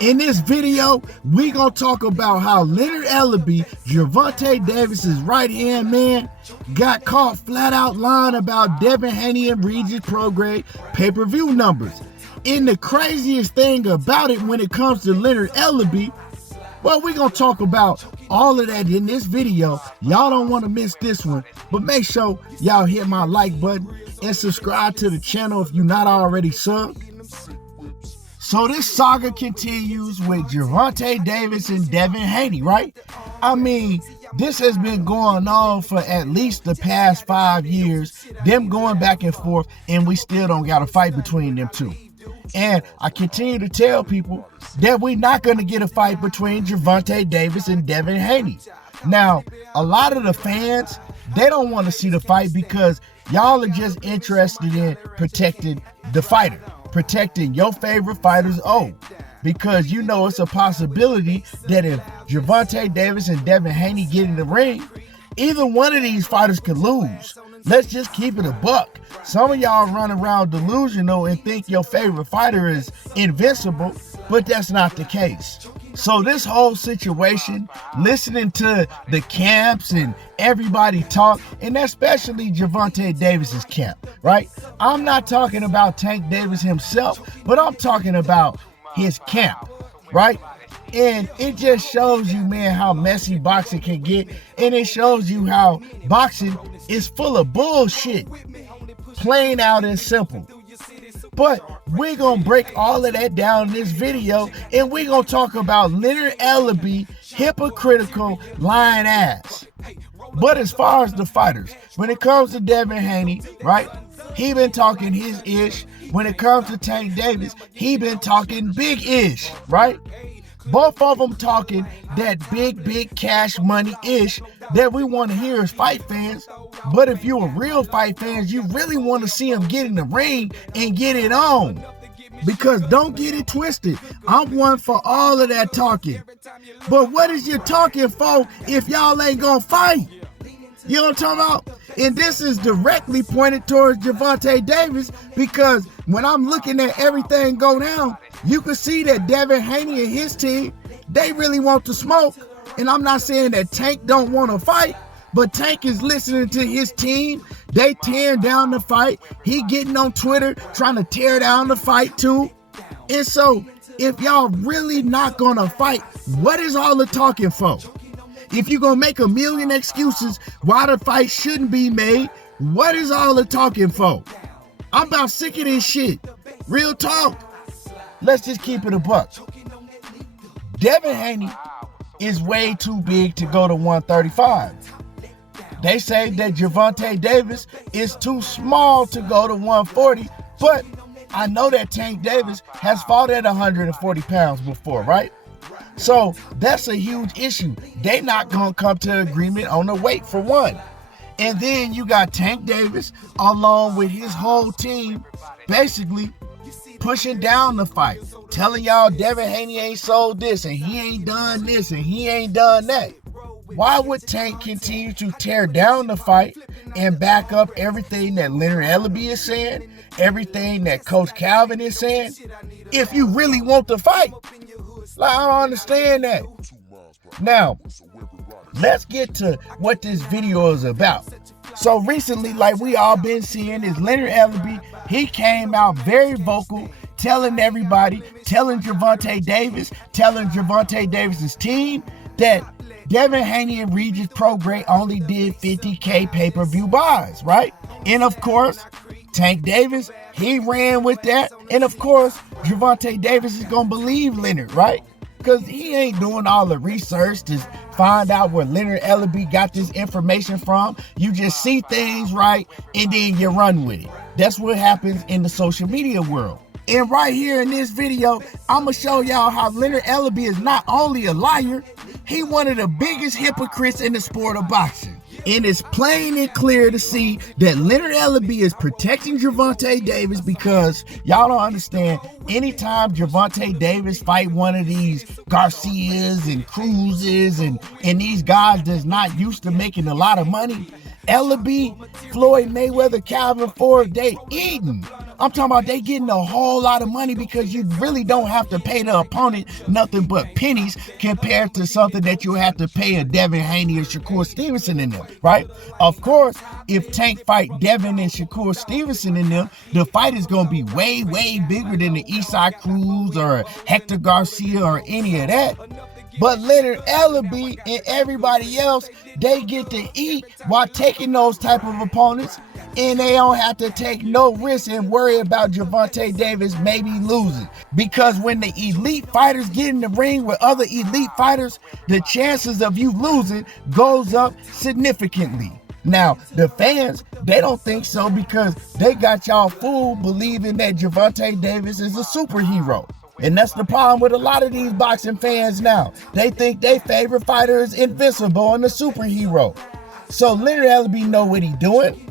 In this video, we gonna talk about how Leonard Ellerbee, Gervonta Davis's right-hand man, got caught flat out lying about Devin Haney Regis Prograis pay-per-view numbers. And the craziest thing about it when it comes to Leonard Ellerbee, well, we gonna talk about all of that in this video. Y'all don't want to miss this one, but make sure y'all hit my like button and subscribe to the channel if you're not already subbed. So this saga continues with Gervonta Davis and Devin Haney, right? I mean, this has been going on for at least the past 5 years, them going back and forth, and we still don't got a fight between them two. And I continue to tell people that we're not going to get a fight between Gervonta Davis and Devin Haney. Now, a lot of the fans, they don't want to see the fight because y'all are just interested in protecting the fighter, protecting your favorite fighter's own. Because you know it's a possibility that if Gervonta Davis and Devin Haney get in the ring, either one of these fighters could lose. Let's just keep it a buck. Some of y'all run around delusional and think your favorite fighter is invincible, but that's not the case. So this whole situation, listening to the camps and everybody talk, and especially Gervonta Davis's camp, right? I'm not talking about Tank Davis himself, but I'm talking about his camp, right? And it just shows you, man, how messy boxing can get. And it shows you how boxing is full of bullshit. Plain out and simple. But we're going to break all of that down in this video. And we're going to talk about Leonard Ellerbee, hypocritical, lying ass. But as far as the fighters, when it comes to Devin Haney, right? He been talking his ish. When it comes to Tank Davis, he been talking big ish, right? Both of them talking that big cash money ish that we want to hear as fight fans. But if you're a real fight fans, you really want to see them get in the ring and get it on. Because don't get it twisted, I'm one for all of that talking. But what is you talking for if y'all ain't gonna fight? You know what I'm talking about? And this is directly pointed towards Gervonta Davis, because when I'm looking at everything go down, you can see that Devin Haney and his team, they really want to smoke. And I'm not saying that Tank don't want to fight, but Tank is listening to his team. They tearing down the fight. He getting on Twitter trying to tear down the fight too. And so if y'all really not gonna fight, what is all the talking for? If you're going to make a million excuses why the fight shouldn't be made, what is all the talking for? I'm about sick of this shit. Real talk. Let's just keep it a buck. Devin Haney is way too big to go to 135. They say that Gervonta Davis is too small to go to 140, but I know that Tank Davis has fought at 140 pounds before, right? So that's a huge issue. They not gonna come to agreement on the weight for one. And then you got Tank Davis along with his whole team basically pushing down the fight, telling y'all Devin Haney ain't sold this and he ain't done this and he ain't done that. Why would Tank continue to tear down the fight and back up everything that Leonard Ellerbee is saying, everything that Coach Calvin is saying, if you really want to fight? Like, I don't understand that. Now, let's get to what this video is about. So recently, like we all been seeing, is Leonard Ellerbee. He came out very vocal, telling everybody, telling Gervonta Davis, telling Gervonta Davis's team that Devin Haney and Regis Prograis only did 50K pay-per-view buys, right? And of course, Tank Davis, he ran with that. And of course, Gervonta Davis is going to believe Leonard, right? Because he ain't doing all the research to find out where Leonard Ellerbee got this information from. You just see things, right? And then you run with it. That's what happens in the social media world. And right here in this video, I'm going to show y'all how Leonard Ellerbee is not only a liar, he one of the biggest hypocrites in the sport of boxing. And it's plain and clear to see that Leonard Ellerbee is protecting Gervonta Davis because y'all don't understand. Anytime Gervonta Davis fight one of these Garcias and Cruzes and these guys that's not used to making a lot of money, Ellerbee, Floyd Mayweather, Calvin Ford, they eating. I'm talking about they getting a whole lot of money because you really don't have to pay the opponent nothing but pennies compared to something that you have to pay a Devin Haney or Shakur Stevenson in them, right? Of course, if Tank fight Devin and Shakur Stevenson in them, the fight is going to be way, way bigger than the Eastside Cruz or Hector Garcia or any of that. But Leonard Ellerbee and everybody else, they get to eat while taking those type of opponents, and they don't have to take no risk and worry about Gervonta Davis maybe losing. Because when the elite fighters get in the ring with other elite fighters, the chances of you losing goes up significantly. Now, the fans, they don't think so because they got y'all fooled believing that Gervonta Davis is a superhero. And that's the problem with a lot of these boxing fans now. They think their favorite fighter is invincible and a superhero. So Leonard Ellerbee know what he's doing.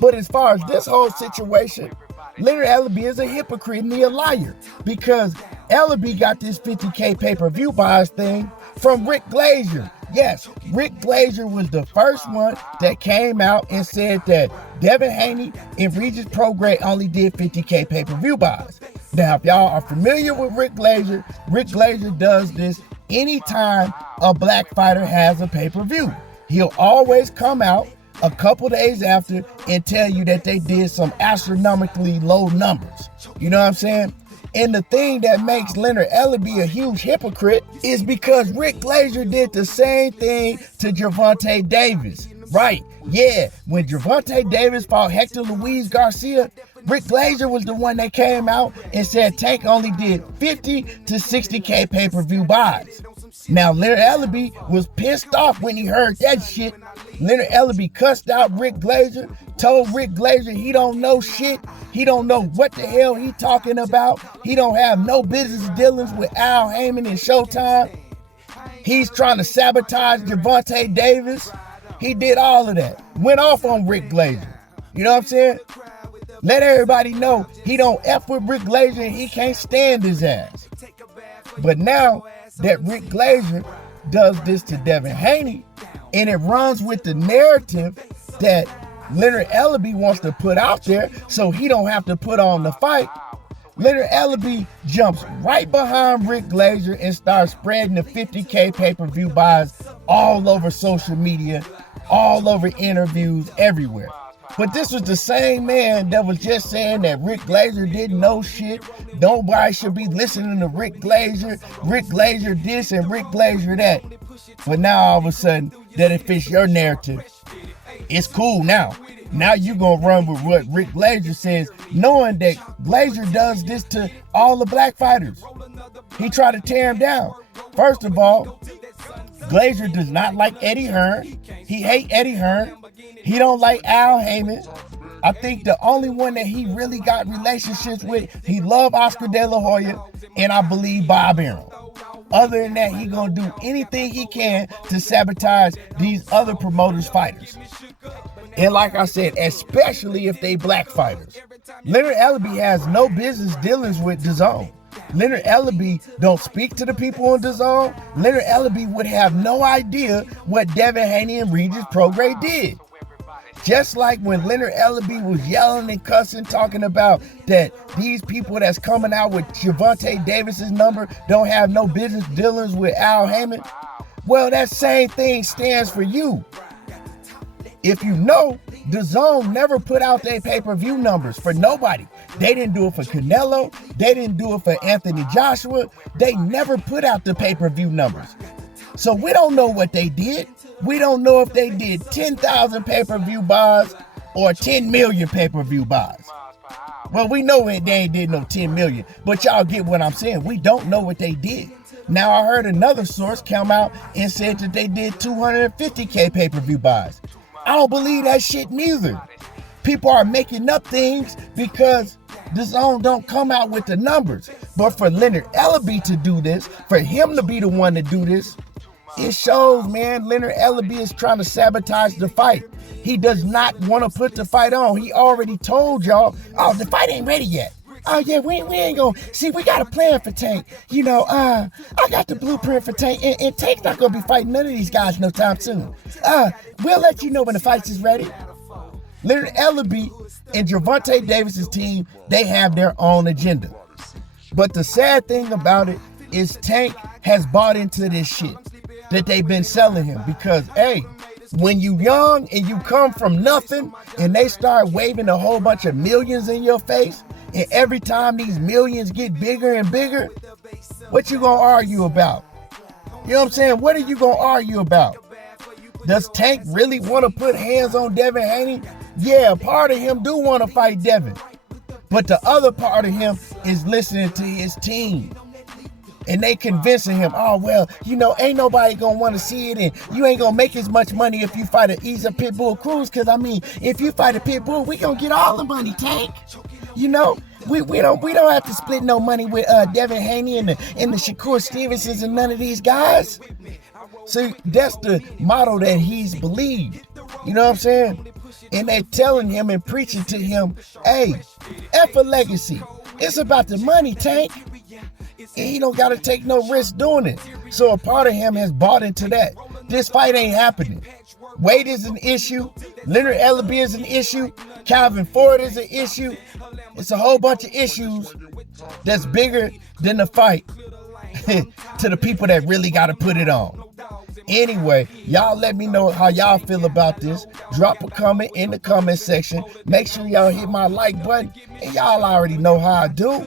But as far as this whole situation, Leonard Ellerbee is a hypocrite and he a liar. Because Ellerbee got this 50K pay-per-view buys thing from Rick Glazier. Yes, Rick Glazier was the first one that came out and said that Devin Haney and Regis Prograis only did 50K pay-per-view buys. Now, if y'all are familiar with Rick Glazier does this anytime a black fighter has a pay-per-view. He'll always come out a couple days after and tell you that they did some astronomically low numbers. You know what I'm saying? And the thing that makes Leonard Ellerbee a huge hypocrite is because Rick Glazier did the same thing to Gervonta Davis. Right, yeah, when Gervonta Davis fought Hector Luis Garcia, Rick Glazier was the one that came out and said Tank only did 50 to 60K pay-per-view buys. Now, Leonard Ellerbee was pissed off when he heard that shit. Leonard Ellerbee cussed out Rick Glazier, told Rick Glazier he don't know shit. He don't know what the hell he talking about. He don't have no business dealings with Al Heyman and Showtime. He's trying to sabotage Gervonta Davis. He did all of that. Went off on Rick Glazier. You know what I'm saying? Let everybody know he don't F with Rick Glazier and he can't stand his ass. But now that Rick Glazier does this to Devin Haney, and it runs with the narrative that Leonard Ellerbee wants to put out there so he don't have to put on the fight, Leonard Ellerbee jumps right behind Rick Glazier and starts spreading the 50K pay-per-view buys all over social media, all over interviews, everywhere. But this was the same man that was just saying that Rick Glazier didn't know shit. Nobody should be listening to Rick Glazier this and Rick Glazier that. But now all of a sudden, that it fits your narrative. It's cool now. Now you gonna run with what Rick Glazier says, knowing that Glazier does this to all the black fighters. He tried to tear him down. First of all, Glazier does not like Eddie Hearn. He hate Eddie Hearn. He don't like Al Heyman. I think the only one that he really got relationships with, he loved Oscar De La Hoya, and I believe Bob Arum. Other than that, he gonna do anything he can to sabotage these other promoters' fighters. And like I said, especially if they black fighters. Leonard Ellerbee has no business dealings with Dazn. Leonard Ellerbee don't speak to the people on Dazn. Leonard Ellerbee would have no idea what Devin Haney and Regis Prograis did. Just like when Leonard Ellerbee was yelling and cussing, talking about that these people that's coming out with Gervonta Davis's number don't have no business dealings with Al Heyman. Well, that same thing stands for you. If you know, Dazn never put out their pay-per-view numbers for nobody. They didn't do it for Canelo. They didn't do it for Anthony Joshua. They never put out the pay-per-view numbers. So we don't know what they did. We don't know if they did 10,000 pay-per-view buys or 10 million pay-per-view buys. Well, we know they ain't did no 10 million, but y'all get what I'm saying. We don't know what they did. Now, I heard another source come out and said that they did 250K pay-per-view buys. I don't believe that shit neither. People are making up things because Dazn don't come out with the numbers. But for Leonard Ellerbee to do this, for him to be the one to do this, it shows, man, Leonard Ellerbee is trying to sabotage the fight. He does not want to put the fight on. He already told y'all, oh, the fight ain't ready yet. Oh, yeah, we ain't gonna, see, we got a plan for Tank. You know, I got the blueprint for Tank, and Tank's not gonna be fighting none of these guys no time soon. We'll let you know when the fight is ready. Leonard Ellerbee and Gervonta Davis's team, they have their own agenda. But the sad thing about it is Tank has bought into this shit that they've been selling him, because, hey, when you young and you come from nothing and they start waving a whole bunch of millions in your face, and every time these millions get bigger and bigger, what you gonna argue about? You know what I'm saying? What are you gonna argue about? Does Tank really want to put hands on Devin Haney? Yeah, part of him do want to fight Devin. But the other part of him is listening to his team. And they convincing him, oh, well, you know, ain't nobody going to want to see it. And you ain't going to make as much money if you fight an Ease Up Pitbull Cruz. Because, I mean, if you fight a Pitbull, we going to get all the money, Tank. You know, we don't have to split no money with Devin Haney and the Shakur Stevensons and none of these guys. So that's the motto that he's believed. You know what I'm saying? And they're telling him and preaching to him, hey, F a legacy. It's about the money, Tank. And he don't got to take no risk doing it. So a part of him has bought into that. This fight ain't happening. Weight is an issue. Leonard Ellerbee is an issue. Calvin Ford is an issue. It's a whole bunch of issues that's bigger than the fight to the people that really got to put it on. Anyway, y'all let me know how y'all feel about this. Drop a comment in the comment section. Make sure y'all hit my like button. And y'all already know how I do.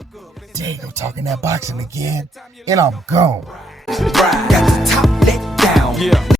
There you go, talking that boxing again. And I'm gone. Got the top let down. Yeah.